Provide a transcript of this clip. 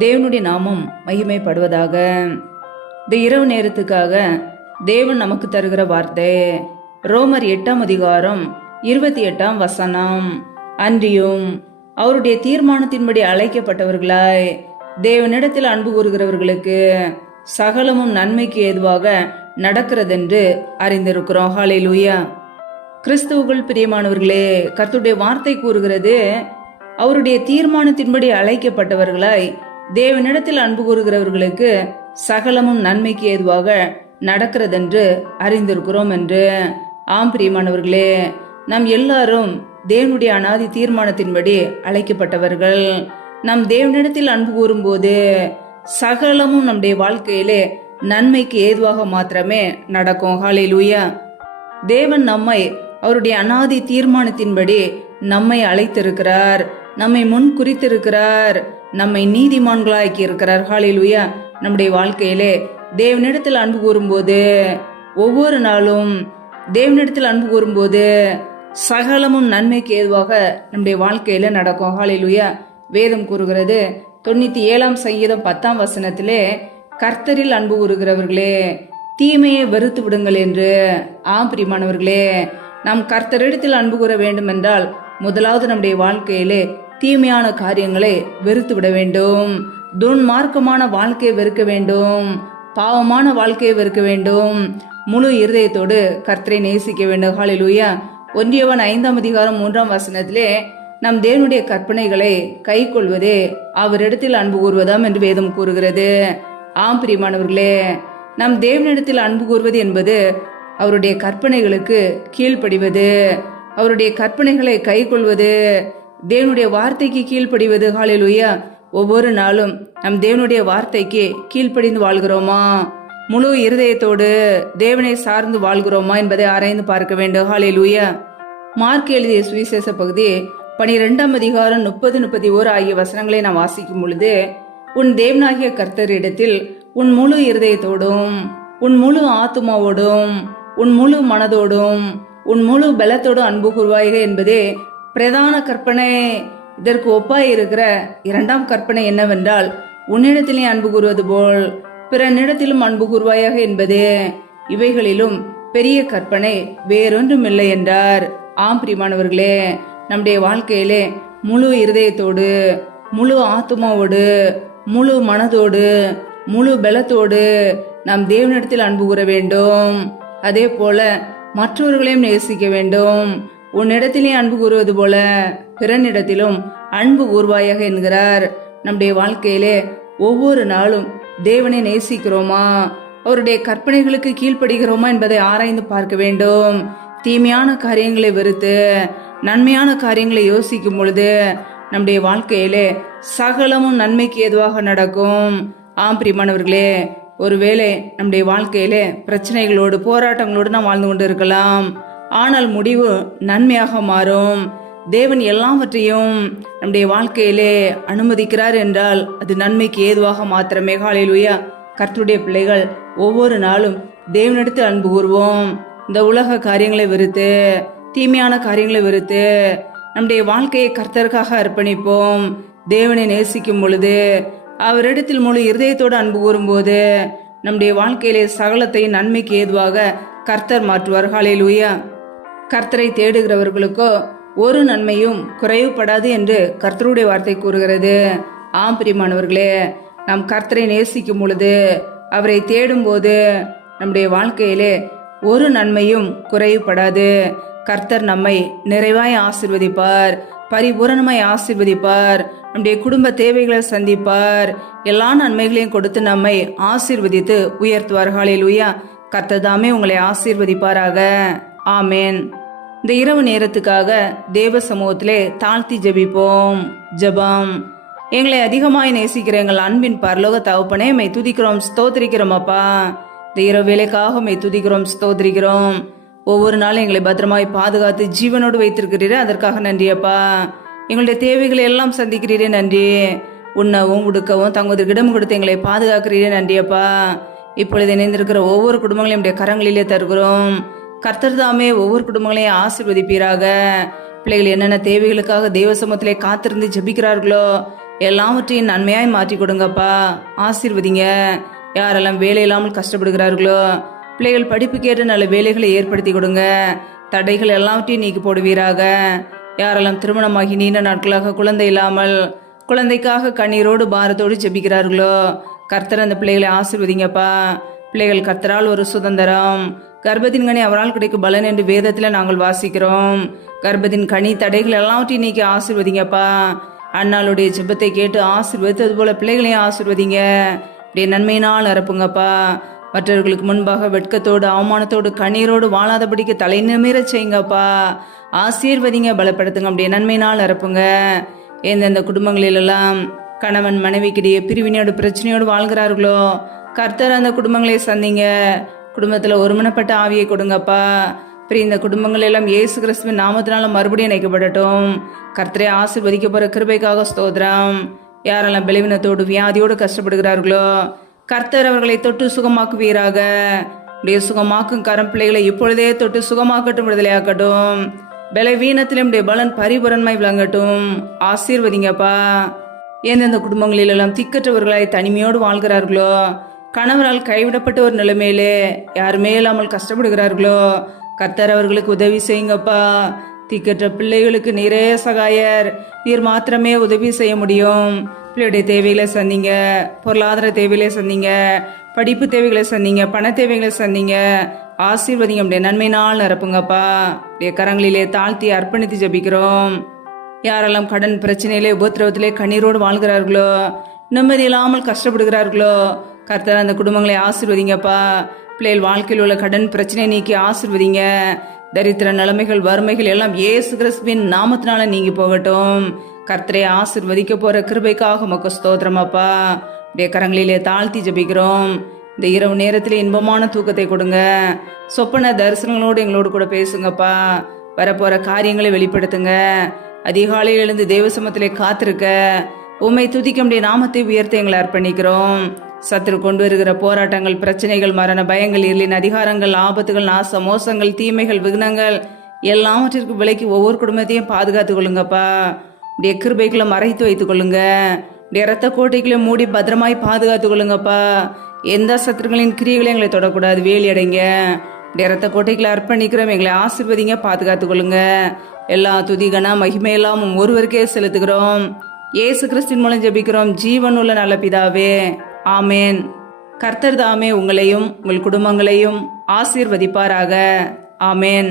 தேவனுடைய நாமம் மகிமைப்படுவதாக. இந்த இரவு நேரத்துக்காக தேவன் நமக்கு தருகிற வார்த்தை ரோமர் 8ஆம் அதிகாரம் 28ஆம் வசனம். அன்றியும் அவருடைய தீர்மானத்தின்படி அழைக்கப்பட்டவர்களாய் தேவனிடத்தில் அன்பு கூறுகிறவர்களுக்கு சகலமும் நன்மைக்கு ஏதுவாக நடக்கிறதென்று அறிந்திருக்கிறோம். ஹல்லேலூயா. கிறிஸ்துவுக்குள் பிரியமானவர்களே, கர்த்தருடைய வார்த்தை கூறுகிறது, அவருடைய தீர்மானத்தின்படி அழைக்கப்பட்டவர்களாய் தேவனிடத்தில் அன்பு கூறுகிறவர்களுக்கு சகலமும் நன்மைக்கு ஏதுவாக நடக்கிறதென்று அறிந்திருக்கிறோம் என்று. ஆம் பிரியமானவர்களே, நாம் எல்லாரும் தேவனுடைய அனாதி தீர்மானத்தின்படி அழைக்கப்பட்டவர்கள். நாம் தேவனிடத்தில் அன்பு கூறும்போது சகலமும் நம்முடைய வாழ்க்கையிலே நன்மைக்கு ஏதுவாக மாத்திரமே நடக்கும். ஹல்லேலூயா. தேவன் நம்மை அவருடைய அனாதி தீர்மானத்தின்படி நம்மை அழைத்திருக்கிறார், நம்மை முன் குறித்திருக்கிறார், நம்மை நீதிமான்களாக்கி இருக்கிறார். ஹல்லேலூயா. நம்முடைய வாழ்க்கையிலே தேவனிடத்தில் அன்பு கூறும்போது, ஒவ்வொரு நாளும் தேவனிடத்தில் அன்பு கூறும்போது சகலமும் நன்மைக்கு ஏதுவாக நம்முடைய வாழ்க்கையில நடக்கும். ஹல்லேலூயா. வேதம் கூறுகிறது, 97ஆம் சங்கீதம் 10ஆம் வசனத்திலே, கர்த்தரில் அன்பு கூறுகிறவர்களே தீமையை வெறுத்து விடுங்கள் என்று. ஆம் பிரியமானவர்களே, நாம் கர்த்தரிடத்தில் அன்பு கூற வேண்டும் என்றால் முதலாவது நம்முடைய வாழ்க்கையிலே தீமையான காரியங்களை வெறுத்து விட வேண்டும். துன்மார்க்கமான வாழ்க்கையை வெறுக்க வேண்டும், பாவமான வாழ்க்கையை வெறுக்க வேண்டும், முழு இருதயத்தோடு கர்த்தரை நேசிக்க வேண்டும். ஹல்லேலூயா. 1 யோவான் 5ஆம் அதிகாரம் 3ஆம் வசனத்திலே, நம் தேவனுடைய கற்பனைகளை கை கொள்வதே அவரிடத்தில் அன்பு கூறுவதாம் என்று வேதம் கூறுகிறது. ஆம் பிரியமானவர்களே, நம் தேவனிடத்தில் அன்பு கூறுவது என்பது அவருடைய கற்பனைகளுக்கு கீழ்ப்படிவது, அவருடைய கற்பனைகளை கை கொள்வது, தேவனுடைய வார்த்தைக்கு கீழ்ப்படிவது. ஹல்லேலூயா. ஒவ்வொரு நாளும் நம் தேவனுடைய வார்த்தைக்கு கீழ்ப்படிந்து வாழ்கிறோமா, முழு இருதயத்தோடு தேவனை சார்ந்து வாழ்கிறோமா என்பதை ஆராய்ந்து பார்க்க வேண்டும். ஹல்லேலூயா. மார்க் எழுதிய சுவிசேஷ பகுதி 12ஆம் அதிகாரம் 30-31 ஆகிய வசனங்களை நாம் வாசிக்கும் பொழுது, உன் தேவனாகிய கர்த்தரிடத்தில் உன் முழு இருதயத்தோடும், உன் முழு ஆத்துமாவோடும், உன் முழு மனதோடும், உன் முழு பலத்தோடும் அன்பு கூறுவாயாக என்பதே பிரதான கற்பனை. இதற்கு ஒப்பாய் இருக்கிற 2ஆம் கற்பனை என்னவென்றால், உன்னிடத்திலே அன்பு கூறுவது போல் பிறனிடத்திலும் அன்பு கூறுவாயாக என்பதே. இவைகளிலும் பெரிய கற்பனை வேறொன்றும் இல்லை என்றார். ஆம் பிரியமானவர்களே, நம்முடைய வாழ்க்கையிலே முழு இருதயத்தோடு, முழு ஆத்துமாவோடு, முழு மனதோடு, முழு பலத்தோடு நாம் தேவனிடத்தில் அன்பு கூற வேண்டும். அதே போல மற்றவர்களையும் நேசிக்க வேண்டும். உன்னிடத்திலே அன்பு கூறுவது போல பிறனிடத்திலும் அன்பு கூறுவாயாக என்கிறார். நம்முடைய வாழ்க்கையிலே ஒவ்வொரு நாளும் தேவனை நேசிக்கிறோமா, அவருடைய கற்பனைகளுக்கு கீழ்ப்படுகிறோமா என்பதை ஆராய்ந்து பார்க்க வேண்டும். தீமையான காரியங்களை வெறுத்து நன்மையான காரியங்களை யோசிக்கும் பொழுது நம்முடைய வாழ்க்கையிலே சகலமும் நன்மைக்கு ஏதுவாக நடக்கும். ஆம் பிரியமானவர்களே, ஒருவேளை நம்முடைய வாழ்க்கையிலே பிரச்சனைகளோடு போராட்டங்களோடு நாம் வாழ்ந்து கொண்டு இருக்கலாம். ஆனால் முடிவு நன்மையாக மாறும். தேவன் எல்லாவற்றையும் நம்முடைய வாழ்க்கையிலே அனுமதிக்கிறார் என்றால் அது நன்மைக்கு ஏதுவாக மாத்திரமே. ஹல்லேலூயா. கர்த்தருடைய பிள்ளைகள் ஒவ்வொரு நாளும் தேவனிடத்தில் அன்பு கூறுவோம். இந்த உலக காரியங்களை வெறுத்து, தீமையான காரியங்களை வெறுத்து நம்முடைய வாழ்க்கையை கர்த்தருக்காக அர்ப்பணிப்போம். தேவனை நேசிக்கும் பொழுது, அவரிடத்தில் முழு இருதயத்தோடு அன்பு கூறும்போது நம்முடைய வாழ்க்கையிலே சகலத்தை நன்மைக்கு ஏதுவாக கர்த்தர் மாற்றுவார். ஹல்லேலூயா. கர்த்தரை தேடுகிறவர்களுக்கோ ஒரு நன்மையும் குறைவுபடாது என்று கர்த்தருடைய வார்த்தை கூறுகிறது. ஆம் பிரியமானவர்களே, நாம் கர்த்தரை நேசிக்கும் பொழுது, அவரை தேடும் போது நம்முடைய வாழ்க்கையிலே ஒரு நன்மையும் குறைவுபடாது. கர்த்தர் நம்மை நிறைவாய் ஆசீர்வதிப்பார், பரிபூரணமாய் ஆசீர்வதிப்பார், நம்முடைய குடும்ப தேவைகளை சந்திப்பார், எல்லா நன்மைகளையும் கொடுத்து நம்மை ஆசீர்வதித்து உயர்த்துவார். ஹல்லேலூயா. கர்த்தர் தாமே உங்களை ஆசீர்வதிப்பாராக. ஆமேன். இந்த இரவு நேரத்துக்காக தேவ சமூகத்திலே தாழ்த்தி ஜெபிப்போம். ஜெபம். எங்களை அதிகமாய் நேசிக்கிற எங்கள் அன்பின் பரலோக தகப்பனே, மை துதிக்கிறோம், ஸ்தோத்திரிக்கிறோம். அப்பா, இந்த இரவு வேலைக்காக மை துதிக்கிறோம், ஸ்தோத்திரிக்கிறோம். ஒவ்வொரு நாளும் எங்களை பத்திரமாய் பாதுகாத்து ஜீவனோடு வைத்திருக்கிறீரே, அதற்காக நன்றி அப்பா. எங்களுடைய தேவைகளை எல்லாம் சந்திக்கிறீரே, நன்றி. உண்ணவும் உடுக்கவும் தங்குவதற்கு இடம் கொடுத்து எங்களை பாதுகாக்கிறீரே, நன்றி அப்பா. இப்பொழுது இணைந்திருக்கிற ஒவ்வொரு குடும்பங்களையும் நம்முடைய கரங்களிலே தருகிறோம். கர்த்தர் தாமே ஒவ்வொரு குடும்பங்களையும் ஆசீர்வதிப்பீராக. பிள்ளைகள் என்னென்ன தேவைகளுக்காக தேவ சமூகத்திலே காத்திருந்து ஜெபிக்கிறார்களோ எல்லாவற்றையும் நன்மையாய் மாற்றி கொடுங்கப்பா. ஆசீர்வதிங்க. யாரெல்லாம் வேலை இல்லாமல் கஷ்டப்படுகிறார்களோ பிள்ளைகள் படிப்புக்கேற்ற நல்ல வேலைகளை ஏற்படுத்தி கொடுங்க. தடைகள் எல்லாவற்றையும் நீக்கி போடுவீராக. யாரெல்லாம் திருமணமாகி நீண்ட நாட்களாக குழந்தை இல்லாமல் குழந்தைக்காக கண்ணீரோடு பாரத்தோடு ஜெபிக்கிறார்களோ கர்த்தர் அந்த பிள்ளைகளை ஆசீர்வதிங்கப்பா. பிள்ளைகள் கர்த்தரால் ஒரு சுதந்திரம். கர்ப்பத்தின் கனி அவரால் கிடைக்கும் பலன் என்று வேதத்தில் நாங்கள் வாசிக்கிறோம். கர்ப்பத்தின் கனி தடைகள் எல்லாவற்றையும் நீக்கி ஆசீர்வதிங்கப்பா. அண்ணாளுடைய ஜெபத்தை கேட்டு ஆசீர்வதித்தது போல பிள்ளைகளையும் ஆசீர்வதிங்க. அப்படியே நன்மையினால் நிரப்புங்கப்பா. மற்றவர்களுக்கு முன்பாக வெட்கத்தோடு அவமானத்தோடு கண்ணீரோடு வாழாதபடிக்கு தலை நிமிர செய்யுங்கப்பா. ஆசீர்வதிங்க, பலப்படுத்துங்க. அப்படியே நன்மையினால் நிரப்புங்க. எந்தெந்த குடும்பங்களிலெல்லாம் கணவன் மனைவிக்கிடையே பிரிவினையோடு பிரச்சனையோடு வாழ்கிறார்களோ கர்த்தர் அந்த குடும்பங்களை சந்திங்க. குடும்பத்தில் ஒருமனப்பட்ட ஆவியை கொடுங்கப்பா. இந்த குடும்பங்கள் எல்லாம் இயேசு கிறிஸ்துவின் நாமத்தினால மறுபடியும் இணைக்கப்படட்டும். கர்த்தரை ஆசீர்வதிக்க போற கிருபைக்காக ஸ்தோத்திரம். யாரெல்லாம் பலவீனத்தோடு வியாதியோடு கஷ்டப்படுகிறார்களோ கர்த்தர் அவர்களை தொட்டு சுகமாக்குவீராக. அப்படியே சுகமாக்கும் கரம் பிள்ளைகளை இப்பொழுதே தொட்டு சுகமாக்கட்டும், விடுதலையாக்கட்டும். பலவீனத்திலும் பலன் பரிபூரணமாய் விளங்கட்டும். ஆசீர்வதிங்கப்பா. எந்தெந்த குடும்பங்களிலெல்லாம் திக்கற்றவர்களாய் தனிமையோடு வாழ்கிறார்களோ கணவரால் கைவிடப்பட்ட ஒரு நிலைமையிலே யாருமே இல்லாமல் கஷ்டப்படுகிறார்களோ கர்த்தர் அவர்களுக்கு உதவி செய்யுங்கப்பா. திக்கற்ற பிள்ளைகளுக்கு நீரே சகாயர். நீர் மாத்திரமே உதவி செய்ய முடியும். பிள்ளையுடைய தேவைகளை சந்திங்க. பொருளாதார தேவைகளை சந்திங்க. படிப்பு தேவைகளை சந்திங்க. பண தேவைகளை சந்திங்க. ஆசீர்வதிங்க. அப்படியே நன்மையினால் நிரப்புங்கப்பா. அப்படியே கரங்களிலே தாழ்த்தி அர்ப்பணித்து ஜபிக்கிறோம். யாரெல்லாம் கடன் பிரச்சனையிலே உபத்திரவத்திலே கண்ணீரோடு வாழ்கிறார்களோ நிம்மதி இல்லாமல் கஷ்டப்படுகிறார்களோ கர்த்தர் அந்த குடும்பங்களை ஆசீர்வதிங்கப்பா. பிள்ளைகள் வாழ்க்கையில் உள்ள கடன் பிரச்சனை நீக்கி ஆசீர்வதிங்க. தரித்திர நிலைமைகள் வறுமைகள் எல்லாம் இயேசு கிறிஸ்துவின் நாமத்தினால நீங்கி போகட்டும். கர்த்தரை ஆசீர்வதிக்க போற கிருபைக்காக உமக்கு ஸ்தோத்திரமாப்பா. அப்படியே கரங்களிலே தாழ்த்தி ஜபிக்கிறோம். இந்த இரவு நேரத்தில் இன்பமான தூக்கத்தை கொடுங்க. சொப்பன தரிசனங்களோடு எங்களோடு கூட பேசுங்கப்பா. வரப்போற காரியங்களை வெளிப்படுத்துங்க. அதிகாலையில் எழுந்து தேவசமத்திலே காத்திருக்க உம்மை துதிக்க முடிய நாமத்தை உயர்த்த எங்களை அர்ப்பணிக்கிறோம். சத்துரு கொண்டு வருகிற போராட்டங்கள், பிரச்சனைகள், மரண பயங்கள், இருளின் அதிகாரங்கள், ஆபத்துகள், நாச மோசங்கள், தீமைகள், விக்னங்கள் எல்லாவற்றிற்கும் விலைக்கு ஒவ்வொரு குடும்பத்தையும் பாதுகாத்து கொள்ளுங்கப்பா. அப்படியே கிருபைகளை மறைத்து வைத்துக் கொள்ளுங்க. அப்படியே இரத்த கோட்டைகளை மூடி பத்திரமாய் பாதுகாத்து கொள்ளுங்கப்பா. எந்த சத்துருக்களின் கிரியைகளை எங்களை தொடக்கூடாது. வேலி அடைங்க. அப்படியே இரத்த கோட்டைகளை அர்ப்பணிக்கிறோம். எங்களை ஆசீர்வதிங்க, பாதுகாத்து கொள்ளுங்க. எல்லா துதிகனா மகிமையெல்லாம் ஒருவருக்கே செலுத்துகிறோம். இயேசு கிறிஸ்துவின் மூலம் ஜெபிக்கிறோம் ஜீவன் உள்ள நல்ல பிதாவே, ஆமேன். கர்த்தர் தாமே உங்களையும் உங்கள் குடும்பங்களையும் ஆசீர்வதிப்பாராக. ஆமேன்.